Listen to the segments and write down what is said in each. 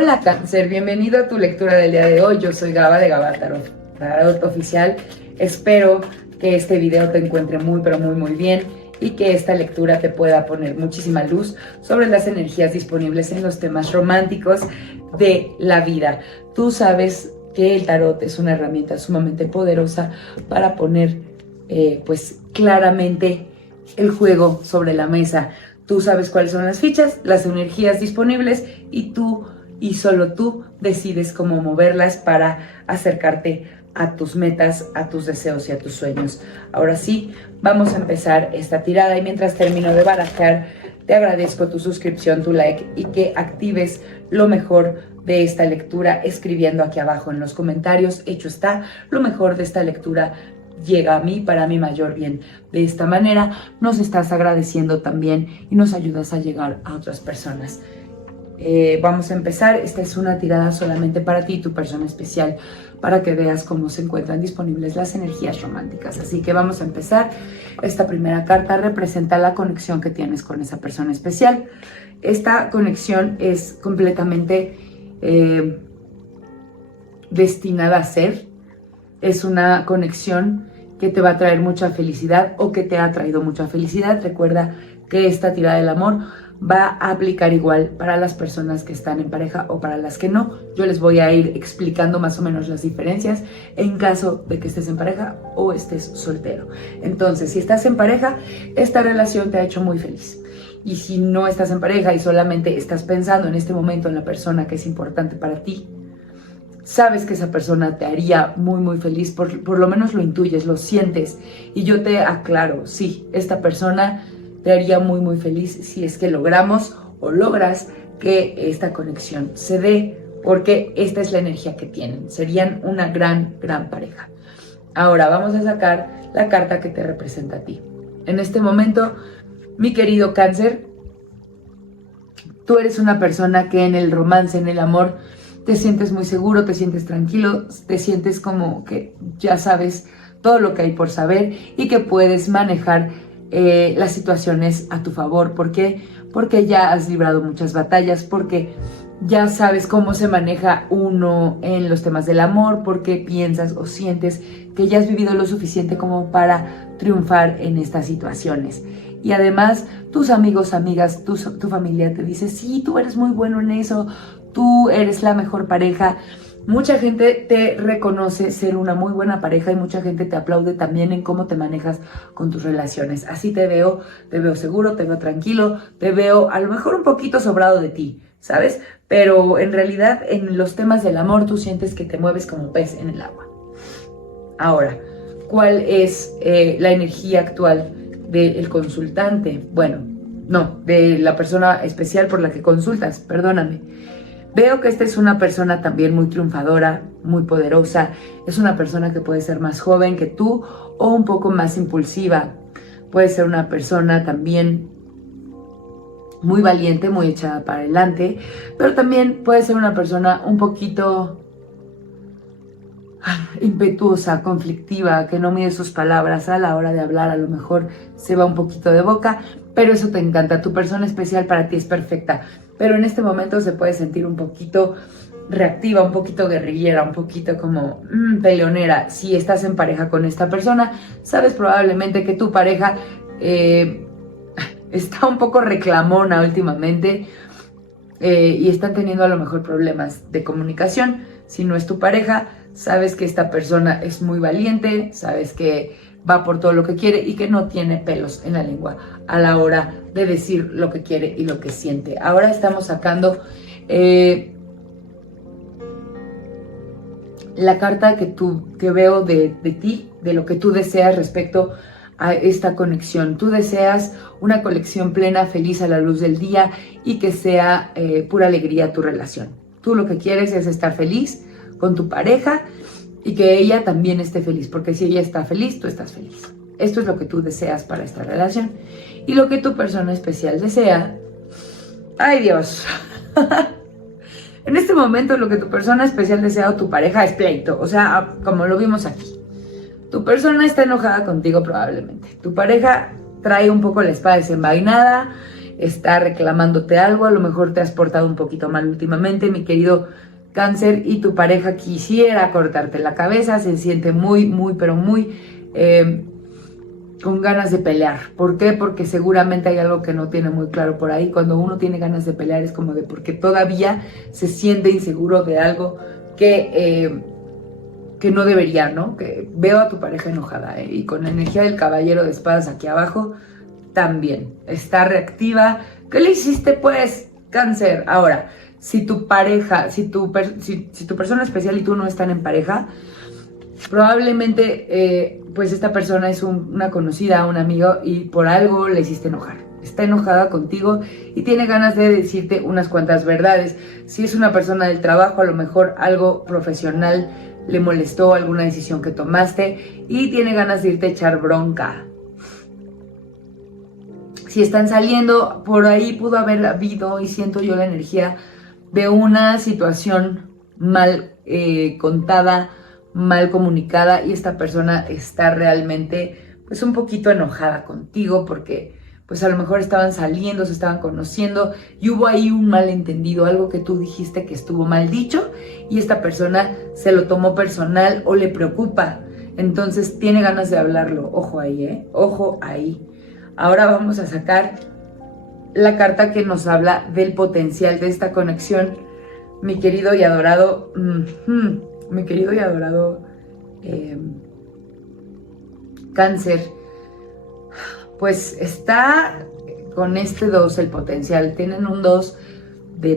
Hola Cáncer, bienvenido a tu lectura del día de hoy. Yo soy Gaba de Gaba Tarot Oficial. Espero que este video te encuentre muy bien y que esta lectura te pueda poner muchísima luz sobre las energías disponibles en los temas románticos de la vida. Tú sabes que el tarot es una herramienta sumamente poderosa para poner pues claramente el juego sobre la mesa. Tú sabes cuáles son las fichas, las energías disponibles y tú y solo tú decides cómo moverlas para acercarte a tus metas, a tus deseos y a tus sueños. Ahora sí, vamos a empezar esta tirada y mientras termino de barajar, te agradezco tu suscripción, tu like y que actives lo mejor de esta lectura escribiendo aquí abajo en los comentarios. Hecho está, lo mejor de esta lectura llega a mí para mi mayor bien. De esta manera nos estás agradeciendo también y nos ayudas a llegar a otras personas. Vamos a empezar. Esta es una tirada solamente para ti, tu persona especial, para que veas cómo se encuentran disponibles las energías románticas. Así que vamos a empezar. Esta primera carta representa la conexión que tienes con esa persona especial. Esta conexión es completamente destinada a ser. Es una conexión que te va a traer mucha felicidad o que te ha traído mucha felicidad. Recuerda que esta tirada del amor va a aplicar igual para las personas que están en pareja o para las que no. Yo les voy a ir explicando más o menos las diferencias en caso de que estés en pareja o estés soltero. Entonces, si estás en pareja, esta relación te ha hecho muy feliz. Y si no estás en pareja y solamente estás pensando en este momento en la persona que es importante para ti, sabes que esa persona te haría muy feliz, por lo menos lo intuyes, lo sientes. Y yo te aclaro, sí, esta persona te haría muy feliz si es que logramos o logras que esta conexión se dé, porque esta es la energía que tienen. Serían una gran pareja. Ahora vamos a sacar la carta que te representa a ti. En este momento, mi querido Cáncer, tú eres una persona que en el romance, en el amor, te sientes muy seguro, te sientes tranquilo, te sientes como que ya sabes todo lo que hay por saber y que puedes manejar las situaciones a tu favor. ¿Por qué? Porque ya has librado muchas batallas, porque ya sabes cómo se maneja uno en los temas del amor, porque piensas o sientes que ya has vivido lo suficiente como para triunfar en estas situaciones. Y además, tus amigos, amigas, tu familia te dice, sí, tú eres muy bueno en eso, tú eres la mejor pareja. Mucha gente te reconoce ser una muy buena pareja y mucha gente te aplaude también en cómo te manejas con tus relaciones. Así te veo seguro, te veo tranquilo, te veo a lo mejor un poquito sobrado de ti, ¿sabes? Pero en realidad en los temas del amor tú sientes que te mueves como pez en el agua. Ahora, ¿cuál es la energía actual del consultante? Bueno, no, de la persona especial por la que consultas, perdóname. Veo que esta es una persona también muy triunfadora, muy poderosa. Es una persona que puede ser más joven que tú o un poco más impulsiva. Puede ser una persona también muy valiente, muy echada para adelante, pero también puede ser una persona un poquito impetuosa, conflictiva, que no mide sus palabras a la hora de hablar. A lo mejor se va un poquito de boca, pero eso te encanta. Tu persona especial para ti es perfecta, pero en este momento se puede sentir un poquito reactiva, un poquito guerrillera, un poquito como peleonera. Si estás en pareja con esta persona, sabes probablemente que tu pareja está un poco reclamona últimamente y están teniendo a lo mejor problemas de comunicación. Si no es tu pareja, sabes que esta persona es muy valiente, sabes que va por todo lo que quiere y que no tiene pelos en la lengua a la hora de decir lo que quiere y lo que siente. Ahora estamos sacando la carta que veo de ti, de lo que tú deseas respecto a esta conexión. Tú deseas una conexión plena, feliz a la luz del día y que sea pura alegría tu relación. Tú lo que quieres es estar feliz con tu pareja y que ella también esté feliz, porque si ella está feliz, tú estás feliz. Esto es lo que tú deseas para esta relación. Y lo que tu persona especial desea... ¡Ay, Dios! En este momento lo que tu persona especial desea o tu pareja es pleito. O sea, como lo vimos aquí. Tu persona está enojada contigo probablemente. Tu pareja trae un poco la espada desenvainada está reclamándote algo, a lo mejor te has portado un poquito mal últimamente, mi querido Cáncer, y tu pareja quisiera cortarte la cabeza, se siente muy, pero muy con ganas de pelear. ¿Por qué? Porque seguramente hay algo que no tiene muy claro por ahí. Cuando uno tiene ganas de pelear es como de porque todavía se siente inseguro de algo que no debería, ¿no? Que veo a tu pareja enojada, y con la energía del caballero de espadas aquí abajo, también está reactiva. ¿Qué le hiciste, pues, Cáncer? Ahora, si tu pareja, si tu persona especial y tú no están en pareja, probablemente pues esta persona es una conocida, un amigo, y por algo le hiciste enojar. Está enojada contigo y tiene ganas de decirte unas cuantas verdades. Si es una persona del trabajo, a lo mejor algo profesional le molestó, alguna decisión que tomaste, y tiene ganas de irte a echar bronca. Si están saliendo, por ahí pudo haber habido, y siento yo la energía de una situación mal contada, mal comunicada, y esta persona está realmente pues un poquito enojada contigo porque pues a lo mejor estaban saliendo, se estaban conociendo y hubo ahí un malentendido, algo que tú dijiste que estuvo mal dicho y esta persona se lo tomó personal o le preocupa. Entonces tiene ganas de hablarlo. Ojo ahí, ojo ahí. Ahora vamos a sacar la carta que nos habla del potencial de esta conexión, mi querido y adorado, mi querido y adorado Cáncer. Pues está con este 2 el potencial. Tienen un 2 de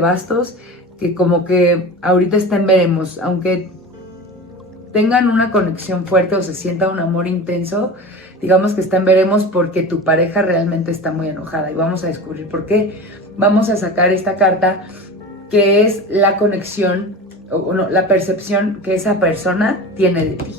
bastos, que como que ahorita está en veremos, aunque tengan una conexión fuerte o se sienta un amor intenso, digamos que está en veremos porque tu pareja realmente está muy enojada y vamos a descubrir por qué. Vamos a sacar esta carta que es la conexión o no, la percepción que esa persona tiene de ti.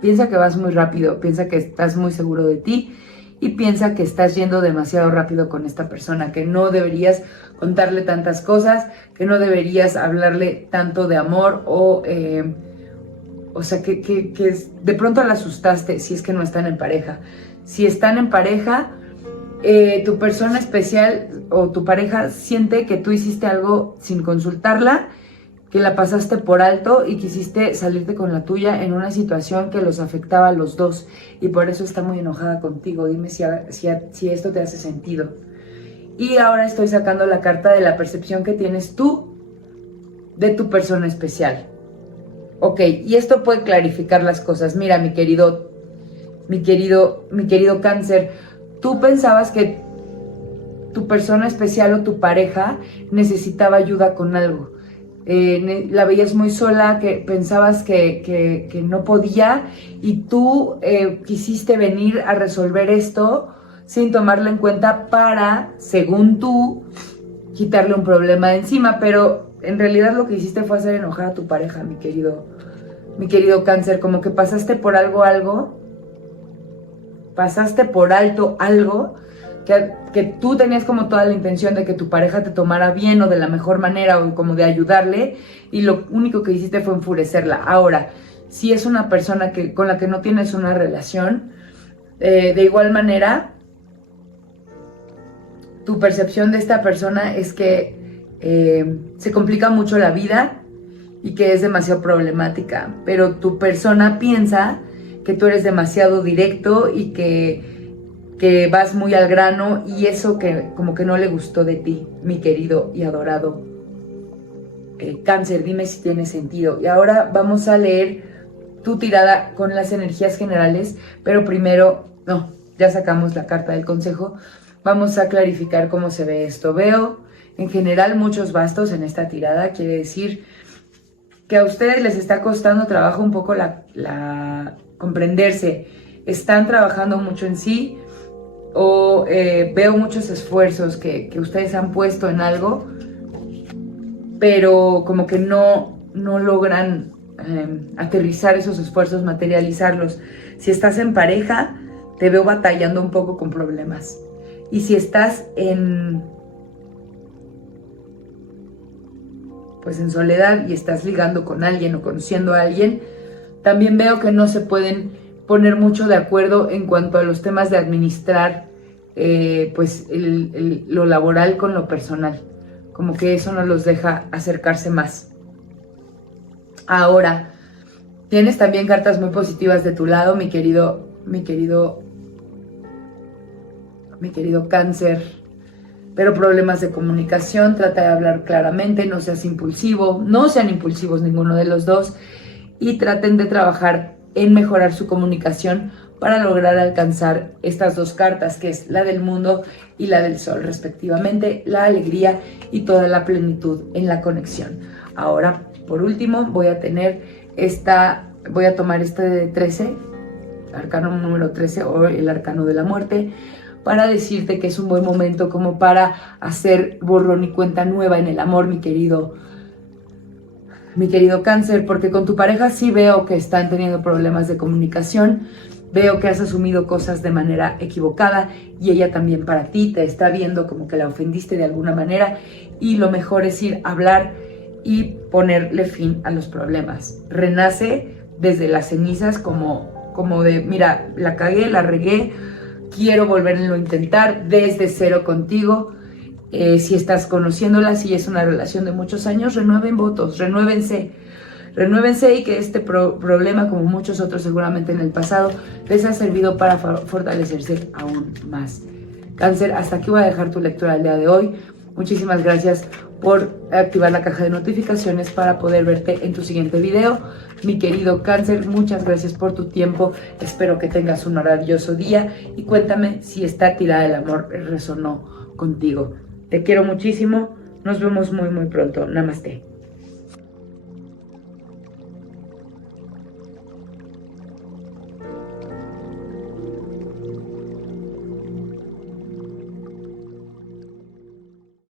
Piensa que vas muy rápido, piensa que estás muy seguro de ti y piensa que estás yendo demasiado rápido con esta persona, que no deberías contarle tantas cosas, que no deberías hablarle tanto de amor o sea, que de pronto la asustaste si es que no están en pareja. Si están en pareja, tu persona especial o tu pareja siente que tú hiciste algo sin consultarla, que la pasaste por alto y quisiste salirte con la tuya en una situación que los afectaba a los dos y por eso está muy enojada contigo. Dime si esto te hace sentido. Y ahora estoy sacando la carta de la percepción que tienes tú de tu persona especial. Ok, y esto puede clarificar las cosas. Mira, mi querido Cáncer, tú pensabas que tu persona especial o tu pareja necesitaba ayuda con algo. La veías muy sola, que pensabas que no podía y tú quisiste venir a resolver esto sin tomarlo en cuenta para, según tú, quitarle un problema de encima, pero en realidad lo que hiciste fue hacer enojar a tu pareja, mi querido Cáncer, como que pasaste por pasaste por alto algo que tú tenías como toda la intención de que tu pareja te tomara bien o de la mejor manera o como de ayudarle y lo único que hiciste fue enfurecerla. Ahora, si es una persona con la que no tienes una relación, de igual manera, tu percepción de esta persona es que se complica mucho la vida y que es demasiado problemática, pero tu persona piensa que tú eres demasiado directo y que vas muy al grano y eso que como que no le gustó de ti, mi querido y adorado Cáncer. Dime si tiene sentido. Y ahora vamos a leer tu tirada con las energías generales, pero primero, no, ya sacamos la carta del consejo. Vamos a clarificar cómo se ve esto. Veo en general muchos bastos en esta tirada, quiere decir que a ustedes les está costando trabajo un poco la comprenderse, están trabajando mucho en sí o veo muchos esfuerzos que ustedes han puesto en algo, pero como que no logran aterrizar esos esfuerzos, materializarlos. Si estás en pareja, te veo batallando un poco con problemas. Y si estás en soledad y estás ligando con alguien o conociendo a alguien, también veo que no se pueden poner mucho de acuerdo en cuanto a los temas de administrar pues lo laboral con lo personal. Como que eso no los deja acercarse más. Ahora, tienes también cartas muy positivas de tu lado, mi querido Cáncer, pero problemas de comunicación. Trata de hablar claramente, no seas impulsivo, no sean impulsivos ninguno de los dos, y traten de trabajar en mejorar su comunicación para lograr alcanzar estas dos cartas, que es la del mundo y la del sol, respectivamente, la alegría y toda la plenitud en la conexión. Ahora, por último, voy a tomar este de 13, arcano número 13, o el arcano de la muerte, para decirte que es un buen momento como para hacer borrón y cuenta nueva en el amor, mi querido Cáncer, porque con tu pareja sí veo que están teniendo problemas de comunicación, veo que has asumido cosas de manera equivocada y ella también para ti te está viendo como que la ofendiste de alguna manera, y lo mejor es ir a hablar y ponerle fin a los problemas. Renace desde las cenizas como de, mira, la cagué, la regué, quiero volverlo a intentar desde cero contigo. Si estás conociéndola, si es una relación de muchos años, renueven votos, renuévense, y que este problema, como muchos otros seguramente en el pasado, les ha servido para fortalecerse aún más. Cáncer, hasta aquí voy a dejar tu lectura del día de hoy. Muchísimas gracias por activar la caja de notificaciones para poder verte en tu siguiente video. Mi querido Cáncer, muchas gracias por tu tiempo. Espero que tengas un maravilloso día y cuéntame si esta tirada del amor resonó contigo. Te quiero muchísimo. Nos vemos muy, muy pronto. Namaste.